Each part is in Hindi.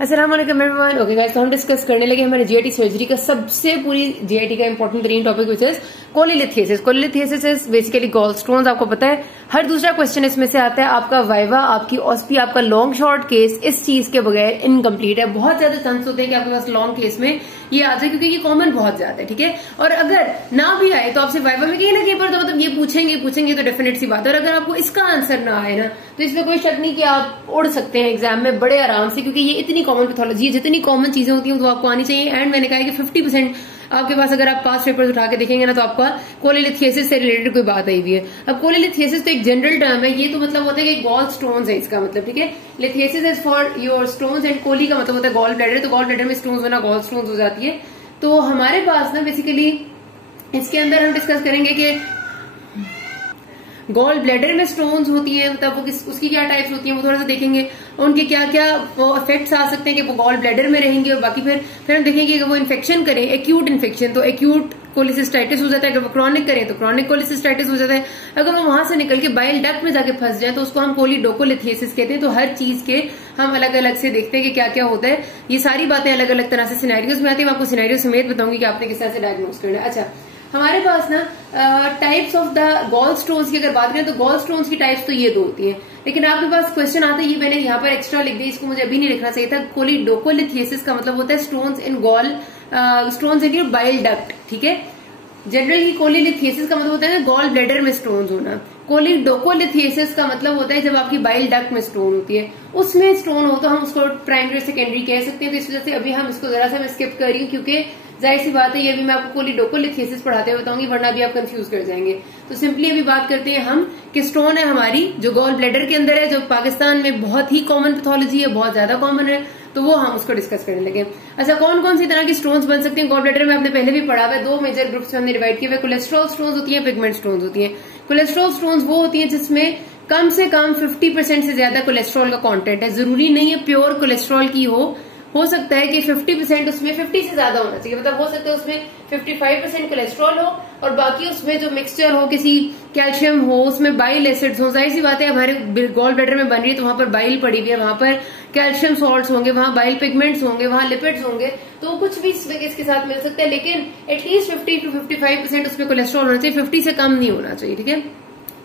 अस्सलाम वालेकुम एवरीवन। ओके गाइस, तो हम डिस्कस करने लगे हमारे जीआईटी सर्जरी का सबसे पूरी जीआईटी का इंपॉर्टेंट तरीन topic which is cholelithiasis. Cholelithiasis is basically gall stones. आपको पता है हर दूसरा क्वेश्चन इसमें से आता है। आपका वाइवा, आपकी ऑस्पी, आपका लॉन्ग शॉर्ट केस इस चीज के बगैर इनकम्प्लीट है। बहुत ज्यादा चांस होते हैं कि आपके पास लॉन्ग केस में ये आ जाए, क्योंकि ये कॉमन बहुत ज्यादा है। ठीक है, और अगर ना भी आए तो आपसे वाइवा में कहीं ना कहीं पर तो मतलब ये पूछेंगे तो डेफिनेट सी बात है। और अगर आपको इसका आंसर ना आए ना तो इसमें कोई शक नहीं कि आप उड़ सकते हैं एग्जाम में बड़े आराम से, क्योंकि ये इतनी कॉमन पैथोलॉजी है, जितनी कॉमन चीजें होती हैं वो आपको आनी चाहिए। एंड मैंने कहा कि 50% आपके पास अगर आप पास पेपर्स उठा के देखेंगे ना तो आपका कोलिलिथियासिस से रिलेटेड कोई बात आई हुई है। अब कोलिलिथियासिस तो एक जनरल टर्म है, ये तो मतलब होता है कि गॉल स्टोन्स है इसका मतलब। ठीक है, lithiasis is for your stones and chole का मतलब होता है गॉल ब्लैडर। तो गॉल ब्लैडर में स्टोन्स बना गॉल स्टोन्स हो जाती है। तो हमारे पास ना बेसिकली इसके अंदर हम डिस्कस करेंगे कि गॉल ब्लैडर में स्टोन्स होती है, मतलब वो उसकी क्या टाइप्स होती हैं वो थोड़ा सा देखेंगे। उनके क्या क्या वो इफेक्ट्स आ सकते हैं कि वो गॉल ब्लैडर में रहेंगे। और बाकी फिर हम देखेंगे कि वो इन्फेक्शन करें, एक्यूट इन्फेक्शन, तो एक्यूट कोलिसिस्टाइटिस हो जाता है। अगर वो क्रॉनिक करें तो क्रॉनिक कोलिसिस्टाइटिस हो जाता है। अगर वो वहां से निकल के बाइल डक्ट में जाके फंस जाए तो उसको हम कोलिडोकोलिथियासिस कहते हैं। तो हर चीज के हम अलग अलग से देखते हैं कि क्या क्या होता है। ये सारी बातें अलग अलग तरह से सिनेरियोज में आती है। मैं आपको सिनेरियो समेत बताऊंगी कि आपने किस तरह से डायग्नोज करना है। अच्छा, हमारे पास ना types of the gall stones की अगर बात करें तो गॉल स्टोन्स की टाइप्स तो ये दो होती है। लेकिन आपके पास क्वेश्चन आता है, ये मैंने यहाँ पर एक्स्ट्रा लिख दिया, इसको मुझे अभी नहीं लिखना चाहिए था। कोलिडोकोलिथियासिस का मतलब होता है stones in gall, stones in your bile duct. ठीक है, जनरली कोलिलिथियासिस का मतलब होता है गॉल ब्लैडर में स्टोन्स होना। कोलिडोकोलिथियासिस का मतलब होता है जब आपकी बाइल डक्ट में स्टोन होती है, उसमें स्टोन हो तो हम उसको प्राइमरी सेकेंडरी कह सकते हैं। तो इस वजह से अभी हम इसको जरा सा मैं स्किप कर रही हूँ, क्योंकि जाहिर सी बात है ये भी मैं आपको कोलिडोकोलिथियासिस पढ़ाते हुए बताऊंगी, वरना भी आप कंफ्यूज कर जाएंगे। तो सिंपली अभी बात करते हैं हम कि स्टोन है हमारी जो गॉल ब्लैडर के अंदर है, जो पाकिस्तान में बहुत ही कॉमन पैथोलॉजी है, बहुत ज्यादा कॉमन है, तो वो हम उसको डिस्कस करने लगे। अच्छा, कौन कौन सी तरह की स्टोन्स बन सकते हैं गॉल ब्लैडर में, आपने पहले भी पढ़ा हुआ है। दो मेजर ग्रुप्स में हमने डिवाइड किए हुए, कोलेस्ट्रॉल स्टोन्स होती है, पिगमेंट स्टोन्स होती है। कोलेस्ट्रॉल स्टोन्स वो होती है जिसमें कम से कम 50% से ज्यादा कोलेस्ट्रॉल का कंटेंट है। जरूरी नहीं है प्योर कोलेस्ट्रॉल की हो सकता है कि 50% उसमें 50 से ज्यादा होना चाहिए, मतलब हो सकता है उसमें 55% कोलेस्ट्रॉल हो और बाकी उसमें जो मिक्सचर हो, किसी कैल्शियम हो, उसमें बाइल एसिड्स हो। जाहिर सी बात है हमारे गॉल ब्लैडर में बन रही है तो वहां पर बाइल पड़ी हुई है, वहां पर कैल्शियम सॉल्ट्स होंगे, वहां बाइल पिगमेंट्स होंगे, वहां लिपिड्स होंगे, तो कुछ भी इसके साथ मिल सकता है। लेकिन एटलीस्ट 50 to 55% उसमें कोलेस्ट्रॉल होना चाहिए, 50 से कम नहीं होना चाहिए। ठीक है,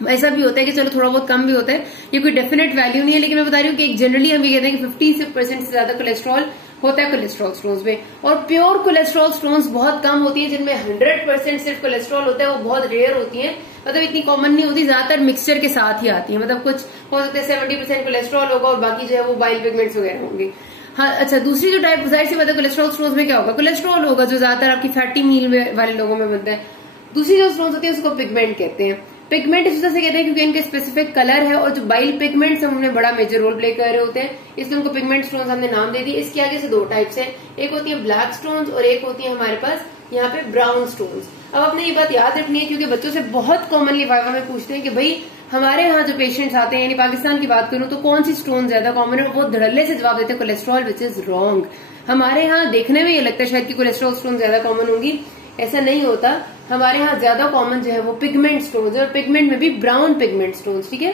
ऐसा भी होता है कि चलो थोड़ा बहुत कम भी होता है, ये कोई डेफिनेट वैल्यू नहीं है। लेकिन मैं बता रही हूँ कि जनरली हम ये कहते हैं कि 50% से ज्यादा कोलेस्ट्रॉल होता है कोलेस्ट्रॉल स्टोन्स में। और प्योर कोलेस्ट्रॉल स्टोन्स बहुत कम होती है, जिनमें 100% सिर्फ कोलेस्ट्रॉल होता है, वो बहुत रेयर होती है, मतलब इतनी कॉमन नहीं होती, ज्यादातर मिक्सचर के साथ ही आती है। मतलब कुछ हो सकता है 70% कोलेस्ट्रॉल होगा और बाकी जो है वो बाइल पिगमेंट्स वगैरह होंगे। हाँ, अच्छा, दूसरी जो टाइप जाहिर सी बात है कोलेस्ट्रॉल स्टोन्स में क्या होगा, कोलेस्ट्रॉल होगा जो ज्यादातर आपकी फैटी मील वाले लोगों में बनता है। दूसरी जो स्टोन्स होती है उसको पिगमेंट कहते हैं। पिगमेंट इस वजह से कहते हैं क्योंकि इनके स्पेसिफिक कलर है और जो बाइल पिगमेंट्स हैं उनमें बड़ा मेजर रोल प्ले कर रहे होते हैं, इसलिए उनको पिगमेंट स्टोन्स हमने नाम दे दिए। इसके आगे से दो टाइप्स हैं, एक होती है ब्लैक स्टोन्स और एक होती है हमारे पास यहाँ पे ब्राउन स्टोन्स। अब आपने ये बात याद रखनी है क्योंकि बच्चों से बहुत कॉमनली वाइवा में पूछते हैं कि भाई हमारे यहाँ जो पेशेंट्स आते हैं, यानी पाकिस्तान की बात करूं तो कौन सी स्टोन ज्यादा कॉमन है, वो धड़ल्ले से जवाब देते हैं कोलेस्ट्रॉल, विच इज रॉन्ग। हमारे यहाँ देखने में ये लगता है शायद कि कोलेस्ट्रॉल स्टोन ज्यादा कॉमन होंगी, ऐसा नहीं होता। हमारे यहाँ ज्यादा कॉमन जो है वो पिगमेंट स्टोन्स है, और पिगमेंट में भी ब्राउन पिगमेंट स्टोन्स। ठीक है,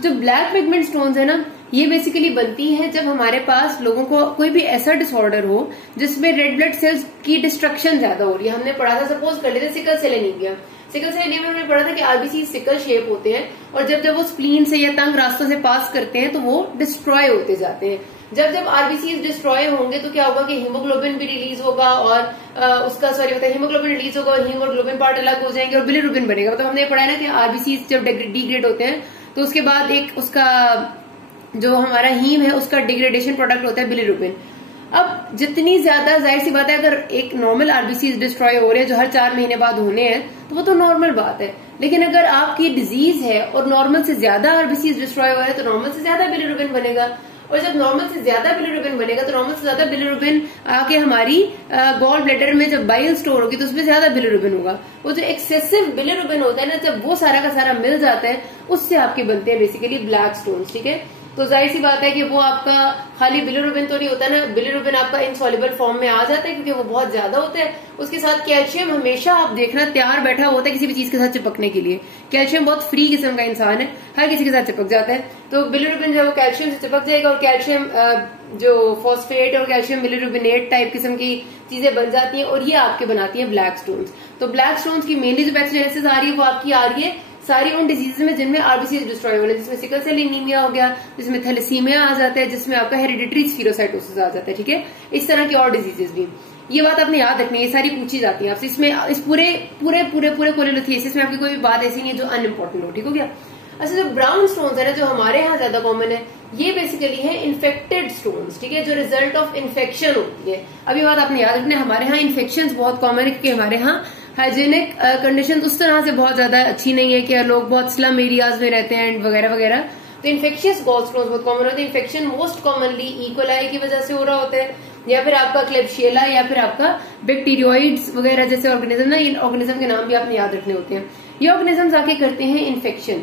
जो ब्लैक पिगमेंट स्टोन्स है ना, ये बेसिकली बनती है जब हमारे पास लोगों को कोई भी ऐसा डिसऑर्डर हो जिसमें रेड ब्लड सेल्स की डिस्ट्रक्शन ज्यादा हो रही है। हमने पढ़ा था, सपोज कर लेते sickle cell anaemia. Sickle cell anaemia में हमने पढ़ा था कि आरबीसी सिकल शेप होते हैं और जब वो स्प्लीन से या तंग रास्तों से पास करते हैं तो वो डिस्ट्रॉय होते जाते हैं। जब आरबीसी डिस्ट्रॉय होंगे तो क्या होगा कि हीमोग्लोबिन भी रिलीज होगा और हीमोग्लोबिन रिलीज होगा और हीमोग्लोबिन पार्ट अलग हो जाएंगे और बिलिरुबिन बनेगा। मतलब हमने पढ़ा है ना कि आरबीसी जब डिग्रेड होते हैं तो उसके बाद एक उसका जो हमारा हीम है उसका डिग्रेडेशन प्रोडक्ट होता है बिलिरुबिन। अब जितनी ज्यादा, जाहिर सी बात है अगर एक नॉर्मल आरबीसी डिस्ट्रॉय हो रहे हैं जो हर 4 महीने बाद होने हैं तो वो तो नॉर्मल बात है। लेकिन अगर आपकी डिजीज है और नॉर्मल से ज्यादा आरबीसी डिस्ट्रॉय हो रहे हैं तो नॉर्मल से ज्यादा बिलिरुबिन बनेगा, और जब नॉर्मल से ज्यादा बिलिरुबिन बनेगा तो नॉर्मल से ज्यादा बिलिरुबिन आके हमारी गॉल ब्लैडर में जब बाइल स्टोर होगी तो उसमें ज्यादा बिलिरुबिन होगा। वो जो एक्सेसिव बिलिरुबिन होता है ना, जब वो सारा का सारा मिल जाता है उससे आपके बनते हैं बेसिकली ब्लैक स्टोन्स। ठीक है, तो जाहिर सी बात है कि वो आपका खाली बिलिरुबिन तो नहीं होता ना, बिलिरुबिन आपका इनसॉल्युबल फॉर्म में आ जाता है क्योंकि वो बहुत ज्यादा होता है। उसके साथ कैल्शियम हमेशा आप देखना तैयार बैठा होता है किसी भी चीज के साथ चिपकने के लिए। कैल्शियम बहुत फ्री किस्म का इंसान है, हर किसी के साथ चिपक जाता है। तो बिलिरुबिन जो है वो कैल्शियम से चिपक जाएगा और कैल्शियम जो फॉस्फेट और कैल्शियम बिलिरुबिनेट टाइप किस्म की चीजें बन जाती हैं और ये आपके बनाती हैं ब्लैक स्टोन्स। तो ब्लैक स्टोन्स की मेनली जो पैथोजेनेसिस आ रही है वो आपकी आ रही है सारी उन डिजीजेज में जिनमें आरबीसी डिस्ट्रॉय हो रहा है, जिसमें सिकल सेल एनीमिया हो गया, जिसमें थैलेसीमिया आ जाता है, जिसमें आपका हेरिडिटरी स्क्लेरोसाइटोसिस आ जाता है। ठीक है, इस तरह की और डिजीजेज भी, ये बात आपने याद रखनी है, ये सारी पूछी जाती है आपसे। इसमें इस पूरे पूरे पूरे पूरे कोलिलोथियसिस में आपकी कोई भी बात ऐसी नहीं है जो अनइम्पोर्टेंट हो। ठीक हो गया। अच्छा, जो ब्राउन स्टोन्स है ना, जो हमारे यहाँ ज्यादा कॉमन है, ये बेसिकली है इन्फेक्टेड स्टोन्स। ठीक है, जो रिजल्ट ऑफ इन्फेक्शन होती है। अब ये बात आपने याद रखना है, हमारे यहाँ इन्फेक्शन बहुत कॉमन है क्योंकि हमारे यहाँ हाइजीनिक कंडीशन उस तरह से बहुत ज्यादा अच्छी नहीं है कि लोग बहुत स्लम एरियाज में रहते हैं वगैरह वगैरह। तो इन्फेक्शियस गॉल स्टोन्स बहुत कॉमन होते हैं। इन्फेक्शन मोस्ट कॉमनली इकोलाई की वजह से हो रहा होता है, या फिर आपका क्लेब्शियला, या फिर आपका बैक्टीरियोइड्स वगैरह जैसे ऑर्गेनिज्म ना, इन ऑर्गेनिज्म के नाम भी आपने याद रखने होते हैं। ये ऑर्गेनिज्म आके करते हैं इन्फेक्शन।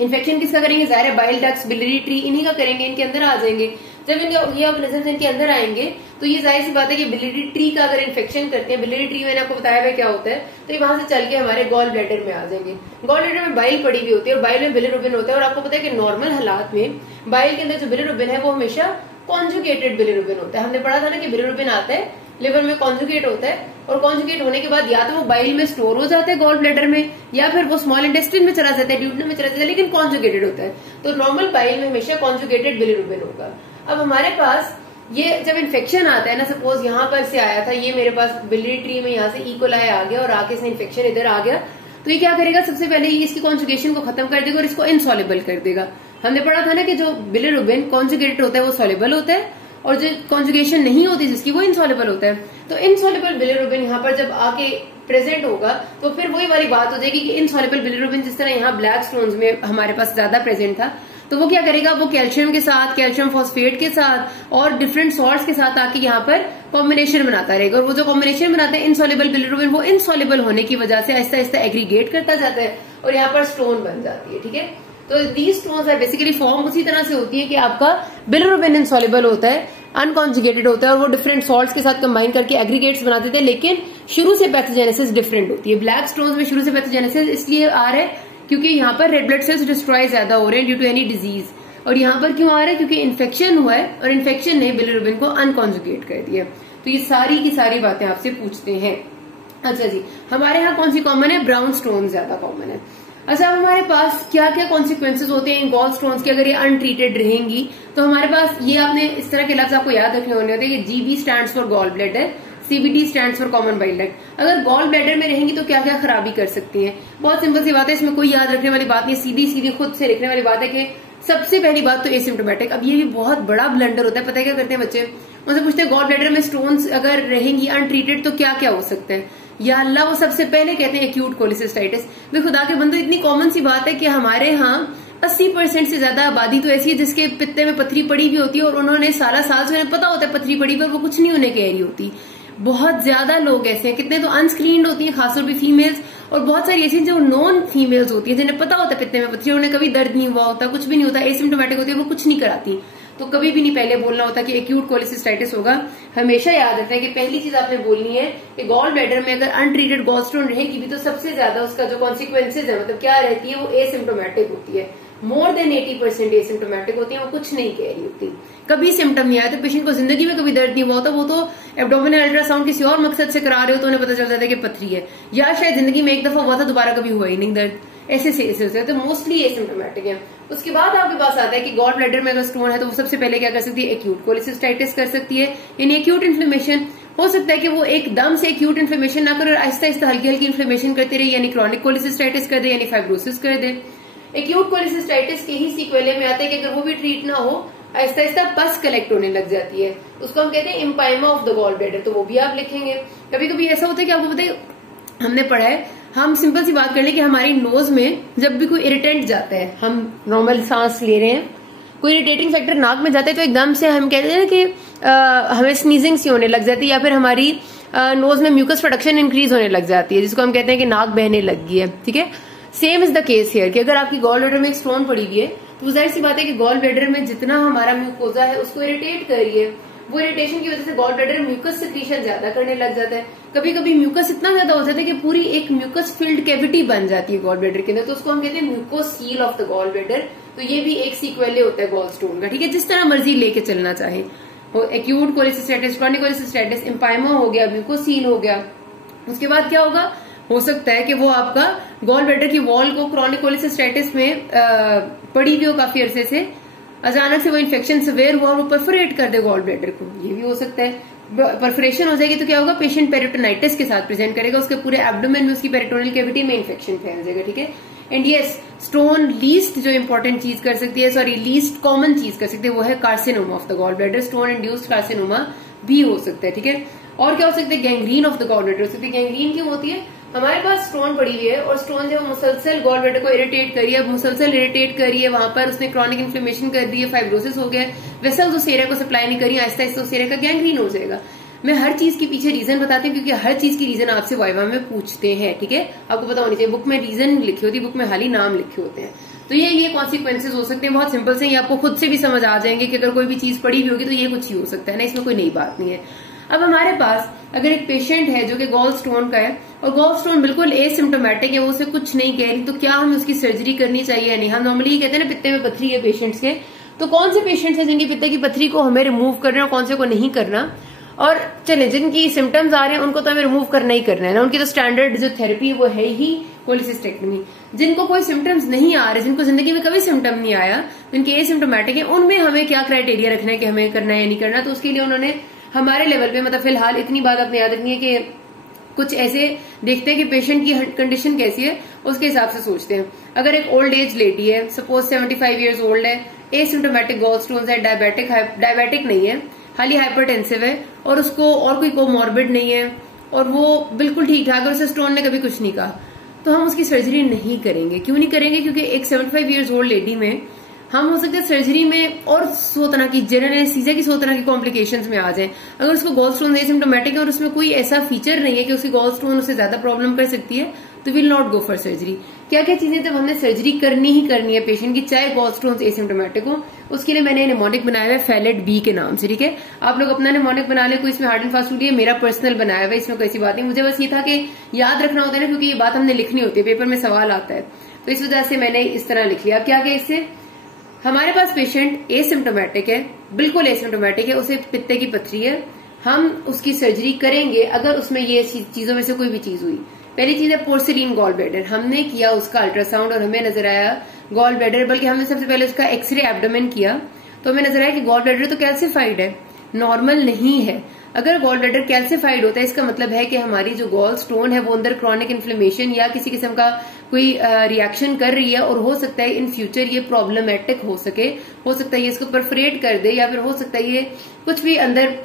इन्फेक्शन किसका करेंगे? जाहिर है बाइल डक्ट्स, बिलियरी ट्री, इन्हीं का करेंगे, इनके अंदर आ जाएंगे। जब इनके ये ऑर्गेनिज्म इनके अंदर आएंगे तो ये जाहिर सी बात है कि बिलियरी ट्री का अगर इन्फेक्शन करते हैं, बिलियरी ट्री मैंने आपको बताया हुआ क्या होता है, तो ये वहां से चल के हमारे गॉल ब्लैडर में आ जाएंगे। गॉल ब्लैडर में बाइल पड़ी हुई होती है और बाइल में बिलिरुबिन होता है। और आपको पता है कि नॉर्मल हालात में बाइल के अंदर जो बिलिरुबिन है वो हमेशा कॉन्जुगेटेड बिलिरुबिन होता है। हमने पढ़ा था ना कि बिलिरुबिन आता है लिवर में कॉन्जुगेट होता है, और कॉन्जुगेट होने के बाद या तो वो बाइल में स्टोर हो जाता है गॉल ब्लैडर में, या फिर वो स्मॉल इंटेस्टाइन में चला जाता है, ड्यूडेनम में चला जाता है, लेकिन कॉन्जुगेटेड होता है। तो नॉर्मल बाइल में हमेशा कॉन्जुगेटेड बिलिरुबिन होगा। अब हमारे पास ये जब इन्फेक्शन आता है ना, सपोज यहाँ पर से आया था, ये मेरे पास बिलियरी ट्री में यहाँ से इकोलाई आ गया और आके से इन्फेक्शन इधर आ गया, तो ये क्या करेगा? सबसे पहले ये इसकी कॉन्जुगेशन को खत्म कर देगा और इसको इनसॉल्युबल कर देगा। हमने पढ़ा था ना कि जो बिलिरुबिन कॉन्जुगेटेड होता है वो सॉल्युबल होता है, और जो कॉन्जुगेशन नहीं होती जिसकी वो इनसॉल्युबल होता है। तो इनसॉल्युबल बिलिरुबिन यहाँ पर जब आके प्रेजेंट होगा तो फिर वही वाली बात हो जाएगी कि इनसॉल्युबल बिलिरुबिन जिस तरह यहाँ ब्लैक स्टोन्स में हमारे पास ज्यादा प्रेजेंट था, तो वो क्या करेगा? वो कैल्शियम के साथ, कैल्शियम फॉस्फेट के साथ और डिफरेंट सॉल्ट्स के साथ आके यहाँ पर कॉम्बिनेशन बनाता रहेगा। और वो जो कॉम्बिनेशन बनाता है इनसॉल्युबल बिलिरुबिन, वो इनसॉल्युबल होने की वजह से आहिस्ता आहिस्ता एग्रीगेट करता जाता है और यहाँ पर स्टोन बन जाती है। ठीक है, तो these stones are basically form उसी तरह से होती है कि आपका बिलिरुबिन इनसॉल्युबल होता है, अनकॉन्जुगेटेड होता है, और वो डिफरेंट सॉल्ट्स के साथ कंबाइन करके एग्रीगेट्स बना देते हैं। लेकिन शुरू से पैथोजेनेसिस डिफरेंट होती है। ब्लैक स्टोन्स में शुरू से पैथोजेनेसिस इसलिए आ रहा है क्योंकि यहाँ पर रेड ब्लड सेल्स डिस्ट्रॉय ज्यादा हो रहे हैं ड्यू टू एनी डिजीज। और यहाँ पर क्यों आ रहा है? क्योंकि इन्फेक्शन हुआ है और इन्फेक्शन ने बिलिरुबिन को अनकॉन्जुगेट कर दिया। तो ये सारी की सारी बातें आपसे पूछते हैं। अच्छा जी, हमारे यहाँ कौन सी कॉमन है? ब्राउन स्टोन ज्यादा कॉमन है। अच्छा, अब हमारे पास क्या क्या कॉन्सिक्वेंसेज होते हैं इन गॉल स्टोन्स के अगर ये अनट्रीटेड रहेंगी? तो हमारे पास ये आपने इस तरह के लफ्ज आपको याद रखने होने होते हैं कि GB stands for gall bladder, CBD stands for common bile duct. अगर गॉल ब्लैडर में रहेंगी तो क्या क्या खराबी कर सकती हैं? बहुत सिंपल सी बात है, इसमें कोई याद रखने वाली बात नहीं, सीधी सीधी खुद से लिखने वाली बात है कि सबसे पहली बात तो एसिम्प्टोमेटिक। अब ये भी बहुत बड़ा ब्लंडर होता है। पता है क्या करते हैं बच्चे? उनसे पूछते हैं गॉल ब्लैडर में स्टोन्स अगर रहेंगी अनट्रीटेड तो क्या क्या हो सकता है? या अल्लाह, वो सबसे पहले कहते हैं एक्यूट कोलिसिस्टाइटिस। वे खुदा के बंदो, इतनी कॉमन सी बात है कि हमारे यहाँ 80% से ज्यादा आबादी तो ऐसी है जिसके पित्ते में पथरी पड़ी भी होती है, और उन्होंने सारा साल से उन्हें पता होता है पथरी पड़ी पर वो कुछ नहीं उन्हें कह रही होती। बहुत ज्यादा लोग ऐसे हैं, कितने तो अनस्क्रीन्ड होती हैं, खासतौर पर फीमेल्स, और बहुत सारी ऐसी जो नॉन फीमेल्स होती है जिन्हें पता होता है पित्ते में पथरी, उन्हें कभी दर्द नहीं हुआ होता, कुछ भी नहीं होता, एसिम्प्टोमेटिक होती है, वो कुछ नहीं कराती। तो कभी भी नहीं पहले बोलना होता कि एक्यूट कोलिसिस्टाइटिस होगा। हमेशा याद रखना है कि पहली चीज आपने बोलनी है कि गॉल ब्लैडर में अगर अनट्रीटेड गॉल स्टोन रहेगी भी तो सबसे ज्यादा उसका जो कॉन्सिक्वेंसेज है, मतलब क्या रहती है, वो एसिम्प्टोमेटिक होती है। मोर देन 80% एसिम्प्टोमेटिक होती है, वो कुछ नहीं कह रही होती, कभी सिम्टम नहीं आया। तो पेशेंट को जिंदगी में कभी दर्द नहीं हुआ होता, वो तो एब्डोमिनल अल्ट्रासाउंड किसी और मकसद से करा रहे हो तो उन्हें पता चल जाता है कि पथरी है, या शायद जिंदगी में एक दफा हुआ था, दोबारा कभी हुआ ही नहीं दर्द, ऐसे से तो मोस्टली एसिम्प्टोमेटिक है। उसके बाद आपके पास आता है कि गॉल ब्लैडर में अगर स्टोन है तो वो सबसे पहले क्या कर सकती है? एक्यूट कोलिसिस्टाइटिस कर सकती है, यानी एक्यूट इन्फ्लेमेशन। हो सकता है कि वो एकदम से एक्यूट इन्फ्लेमेशन ना करे और आहिस्ता आहिस्ता हल्की हल्की इन्फ्लेमेशन करते रहे, यानी क्रॉनिक कोलिसिस्टाइटिस कर दे, यानी फाइब्रोसिस कर दे। एक्यूट कोलिसिस्टाइटिस के ही सीक्वेले में आता है कि अगर वो भी ट्रीट ना हो, आहिस्ता आहिस्ता पस कलेक्ट होने लग जाती है, उसको हम कहते हैं इम्पाइमा ऑफ द गॉल ब्लैडर, तो वो भी आप लिखेंगे। कभी कभी ऐसा होता है कि आपको पता है, हमने पढ़ा है, हम सिंपल सी बात कर ले कि हमारी नोज में जब भी कोई इरिटेंट जाता है, हम नॉर्मल सांस ले रहे हैं, कोई इरिटेटिंग फैक्टर नाक में जाता है तो एकदम से हम कहते हैं कि हमें स्नीजिंग सी होने लग जाती है, या फिर हमारी नोज में म्यूकस प्रोडक्शन इंक्रीज होने लग जाती है, जिसको हम कहते हैं कि नाक बहने लग गई है। ठीक है, same is the case here कि अगर आपकी गॉल ब्लैडर में एक स्टोन पड़ी हुई है तो जाहिर सी बात है कि गॉल ब्लैडर में जितना हमारा म्यूकोजा है उसको इरिटेट कर रही है, वो इरिटेशन की वजह से गॉल ब्लैडर म्यूकस सिक्रीशन ज्यादा करने लग जाता है। कभी कभी म्यूकस इतना ज्यादा हो जाता है कि पूरी एक म्यूकस फिल्ड कैविटी बन जाती है गॉल ब्लैडर के अंदर, तो उसको हम कहते हैं म्यूकोसील ऑफ द गॉल ब्लैडर। तो ये भी एक सीक्वेले होता है गॉल स्टोन का। ठीक है, जिस तरह मर्जी लेके चलना चाहे। एक्यूट कोलेसिस्टेटिस, क्रॉनिक कोलेसिस्टेटिस, एम्पाइमा हो गया, म्यूकोसील हो गया। उसके बाद क्या होगा, हो सकता है कि वो आपका गॉल ब्लैडर की वॉल को क्रॉनिक कोलेसिस्टेटिस में पड़ी हुई हो काफी अरसे से, अचानक से वो इन्फेक्शन सिवियर हुआ और वो परफोरेट कर दे गॉल ब्लैडर को, ये भी हो सकता है। परफोरेशन हो जाएगी तो क्या होगा, पेशेंट पेरिटोनाइटिस के साथ प्रेजेंट करेगा, उसके पूरे एब्डोमेन में उसकी पेरिटोनियल कैविटी में इन्फेक्शन फैल जाएगा, ठीक है। एंड यस, स्टोन लीस्ट जो इंपॉर्टेंट चीज कर सकती है, सॉरी लीस्ट कॉमन चीज कर सकती है, वो है carcinoma of the gall bladder. Stone induced carcinoma भी हो सकता है, ठीक है। और क्या हो सकता है, gangrene of the gall bladder हो सकती है। गैंग्रीन क्यों होती है, हमारे पास स्टोन पड़ी हुई है और स्टोन जब मुसलसल गॉल ब्लैडर को इरिटेट करी है, मुसलसल इरिटेट करी है, वहां पर उसने क्रॉनिक इन्फ्लेमेशन कर दी है, फाइब्रोसिस हो गया, वेसल्स उस एरिया को सप्लाई नहीं करी, आहिस्ता आहिस्ता उस एरिया का गैंग्रीन हो जाएगा। मैं हर चीज के पीछे रीजन बताती हूँ क्योंकि हर चीज की रीजन आपसे वाइवा में पूछते हैं, ठीक है। आपको पता होनी चाहिए, बुक में रीजन लिखी होती है, बुक में हाली नाम लिखे होते हैं। तो ये कॉन्सिक्वेंसेज हो सकते हैं, बहुत सिंपल से, ये आपको खुद से भी समझ आ जाएंगे कि अगर कोई भी चीज पड़ी हुई होगी तो ये कुछ ही हो सकता है ना, इसमें कोई नई बात नहीं है। अब हमारे पास अगर एक पेशेंट है जो कि गॉल स्टोन का है और गॉल स्टोन बिल्कुल एसिम्प्टोमेटिक है, वो उसे कुछ नहीं कह रही, तो क्या हमें उसकी सर्जरी करनी चाहिए या नहीं। हम नॉर्मली कहते हैं ना पित्ते में पत्थरी है पेशेंट्स के, तो कौन से पेशेंट्स हैं जिनकी पित्ते की पत्थरी को हमें रिमूव करना है और कौन से को नहीं करना। और चले जिनकी सिम्टम्स आ रहे हैं उनको तो हमें रिमूव करना ही करना है ना, उनकी तो स्टैंडर्ड जो थेरेपी है वो है ही कोलेसिस्टेक्टमी। जिनको कोई सिम्टम्स नहीं आ रहे, जिनको जिंदगी में कभी सिम्टम नहीं आया, जिनके एसिम्प्टोमेटिक है, उनमें हमें क्या क्राइटेरिया रखना है कि हमें करना है या नहीं करना। तो उसके लिए उन्होंने हमारे लेवल पे, मतलब फिलहाल इतनी बात आपने याद रखनी है कि कुछ ऐसे देखते हैं कि पेशेंट की कंडीशन कैसी है, उसके हिसाब से सोचते हैं। अगर एक ओल्ड एज लेडी है, सपोज 75 ईयर्स ओल्ड है, एसिम्प्टोमेटिक गॉल स्टोन्स है, डायबिटिक नहीं है, हाली हाइपरटेंसिव है और उसको और कोई कोमॉर्बिड नहीं है और वो बिल्कुल ठीक ठाक है, उसे स्टोन ने कभी कुछ नहीं कहा, तो हम उसकी सर्जरी नहीं करेंगे। क्यों नहीं करेंगे, क्योंकि एक 75 ईयर्स ओल्ड लेडी में हम हो सकते हैं सर्जरी में और 100 तरह की जनरल एनेस्थीसिया की 100 तरह की कॉम्प्लिकेशंस में आ जाए। अगर उसको गॉल स्टोन एसिम्प्टोमेटिक है और उसमें कोई ऐसा फीचर नहीं है कि उसकी गॉल स्टोन उससे ज्यादा प्रॉब्लम कर सकती है, तो will not go for surgery. क्या क्या चीजें जब हमने सर्जरी करनी ही करनी है पेशेंट की, चाहे गॉल स्टोन एसिम्प्टोमेटिक हो, उसके लिए मैंने निमोनिक बनाया है फैलेट बी के नाम से, ठीक है। आप लोग अपना निमोनिक बना ले, कोई इसमें हार्ड एंड फास्ट रूल है, मेरा पर्सनल बनाया हुआ है, इसमें कोई ऐसी बात नहीं। मुझे बस ये था कि याद रखना होता है ना, क्योंकि ये बात हमने लिखनी होती है, पेपर में सवाल आता है, तो इस वजह से मैंने इस तरह लिख लिया। क्या क्या इससे, हमारे पास पेशेंट एसिम्प्टोमेटिक है, बिल्कुल एसिम्प्टोमेटिक है, उसे पित्ते की पथरी है, हम उसकी सर्जरी करेंगे अगर उसमें ये चीजों में से कोई भी चीज हुई। पहली चीज है पोर्सिलीन गॉल ब्लैडर, हमने किया उसका अल्ट्रासाउंड और हमें नजर आया गॉल ब्लैडर, बल्कि हमने सबसे पहले उसका एक्सरे एब्डोमेन किया तो हमें नजर आया कि गॉल ब्लैडर तो कैल्सिफाइड है, नॉर्मल नहीं है। अगर गॉल ब्लैडर कैल्सिफाइड होता है, इसका मतलब है कि हमारी जो गॉल स्टोन है वो अंदर क्रॉनिक इन्फ्लेमेशन या किसी किस्म का कोई रिएक्शन कर रही है और हो सकता है इन फ्यूचर ये प्रॉब्लमेटिक हो सके, हो सकता है ये इसको परफोरेट कर दे या फिर हो सकता है ये कुछ भी अंदर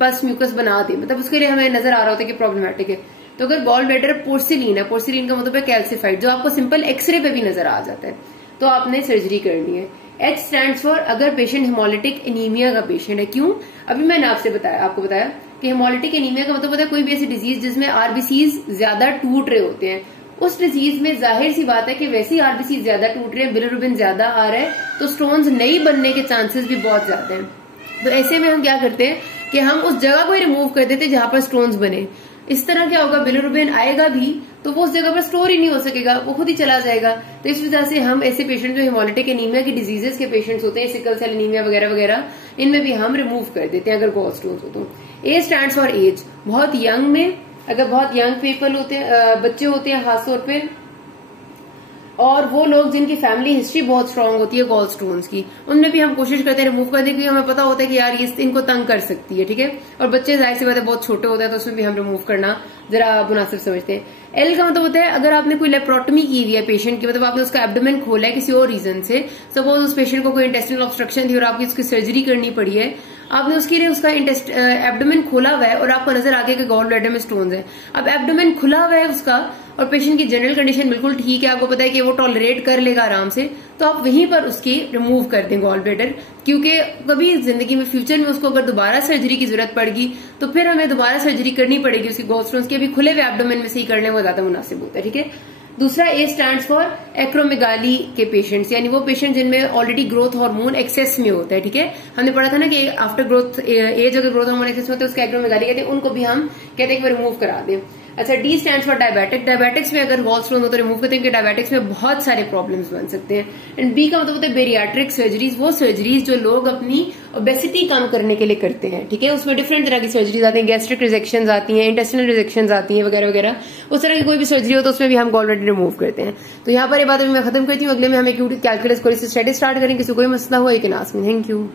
पस म्यूकस बना दे, मतलब उसके लिए हमें नजर आ रहा होता है कि प्रॉब्लमेटिक है। तो अगर गॉल ब्लैडर पोर्सिलीन है, पोर्सिलीन का मतलब है कैल्सिफाइड, जो आपको सिंपल एक्सरे पे भी नजर आ जाता है, तो आपने सर्जरी करनी है। H स्टैंड्स फॉर अगर पेशेंट हेमोलिटिक एनीमिया का पेशेंट है। क्यों, अभी मैंने आपको बताया कि हेमोलिटिक एनीमिया का मतलब होता है कोई भी ऐसी डिजीज जिसमें आरबीसीज ज्यादा टूट रहे होते हैं। उस डिजीज में जाहिर सी बात है कि वैसे ही आरबीसीज ज्यादा टूट रहे हैं, बिलिरुबिन ज्यादा आ रहा है, तो स्टोन्स नहीं बनने के चांसेस भी बहुत ज्यादा हैं। तो ऐसे में हम क्या करते हैं कि हम उस जगह को ही रिमूव कर देते हैं जहां पर स्टोन्स बने। इस तरह क्या होगा, बिलिरुबिन आएगा भी तो वो उस जगह पर स्टोर ही नहीं हो सकेगा, वो खुद ही चला जाएगा। तो इस वजह से हम ऐसे पेशेंट जो हेमोलिटिक एनीमिया की डिजीजेस के पेशेंट्स होते हैं, सिकल सेल एनीमिया वगैरह वगैरह, इनमें भी हम रिमूव कर देते हैं अगर गॉल स्टोन्स हो तो। ए स्टैंड्स फॉर एज, बहुत यंग में, अगर बहुत यंग पीपल होते हैं, बच्चे होते हैं खासतौर पे, और वो लोग जिनकी फैमिली हिस्ट्री बहुत स्ट्रांग होती है गॉल स्टोन्स की, उनमें भी हम कोशिश करते हैं रिमूव कर दें, क्योंकि हमें पता होता है कि यार ये इनको तंग कर सकती है, ठीक है। और बच्चे जाहिर सी बात है बहुत छोटे होते हैं, तो उसमें भी हम रिमूव करना जरा मुनासिब समझते हैं। एल का मतलब होता है अगर आपने कोई लेप्रोटमी की हुई है पेशेंट की, मतलब आपने उसका एब्डोमेन खोला है किसी और रीजन से, सपोज उस पेशेंट को कोई इंटेस्टिनल ऑब्स्ट्रक्शन थी और आपकी उसकी सर्जरी करनी पड़ी है, आपने उसके लिए उसका एब्डोमेन खोला हुआ है और आपको नजर आ गया कि गॉल ब्लैडर में स्टोन्स है। अब एब्डोमेन खुला हुआ है उसका और पेशेंट की जनरल कंडीशन बिल्कुल ठीक है, आपको पता है कि वो टॉलरेट कर लेगा आराम से, तो आप वहीं पर उसकी रिमूव कर दें गॉल ब्लैडर, क्योंकि कभी जिंदगी में फ्यूचर में उसको अगर दोबारा सर्जरी की जरूरत पड़ेगी तो फिर हमें दोबारा सर्जरी करनी पड़ेगी उसकी गॉल स्टोन्स की। अभी खुले हुए एब्डोमेन में से ही करने वो ज्यादा मुनासिब होता है, ठीक है। दूसरा ए स्टैंड्स फॉर एक्रोमेगाली के पेशेंट्स, यानी वो पेशेंट जिनमें ऑलरेडी ग्रोथ हार्मोन एक्सेस में होता है, ठीक है। हमने पढ़ा था ना कि आफ्टर ग्रोथ एज अगर ग्रोथ हार्मोन एक्सेस में होता है उसका एक्रोमेगाली कहते हैं, उनको भी हम कहते हैं कि रिमूव करा दें। अच्छा, D stands for diabetic. Diabetics में अगर गॉल स्टोन हो तो रिमूव करते हैं, डायबिटिक्स में बहुत सारे प्रॉब्लम्स बन सकते हैं। एंड बी का मतलब होता है बेरियाट्रिक सर्जरीज, वो सर्जरीज जो लोग अपनी ओबेसिटी कम करने के लिए करते हैं, ठीक है। उसमें डिफरेंट तरह की सर्जरीज आती हैं, गैस्ट्रिक रिजेक्शन आती हैं, इंटेस्टिनल रिजेक्शन आती हैं वगैरह वगैरह। उस तरह की कोई भी सर्जरी हो तो उसमें भी हम गॉल ब्लैडर रिमूव करते हैं। तो यहाँ पर ये बात अभी मैं खत्म करती हूँ। अगले में हम एक्यूट कैलकुलस कोलिसिस स्टडी स्टार्ट करेंगे। किसी कोई मसला हो, you can ask me. Thank you.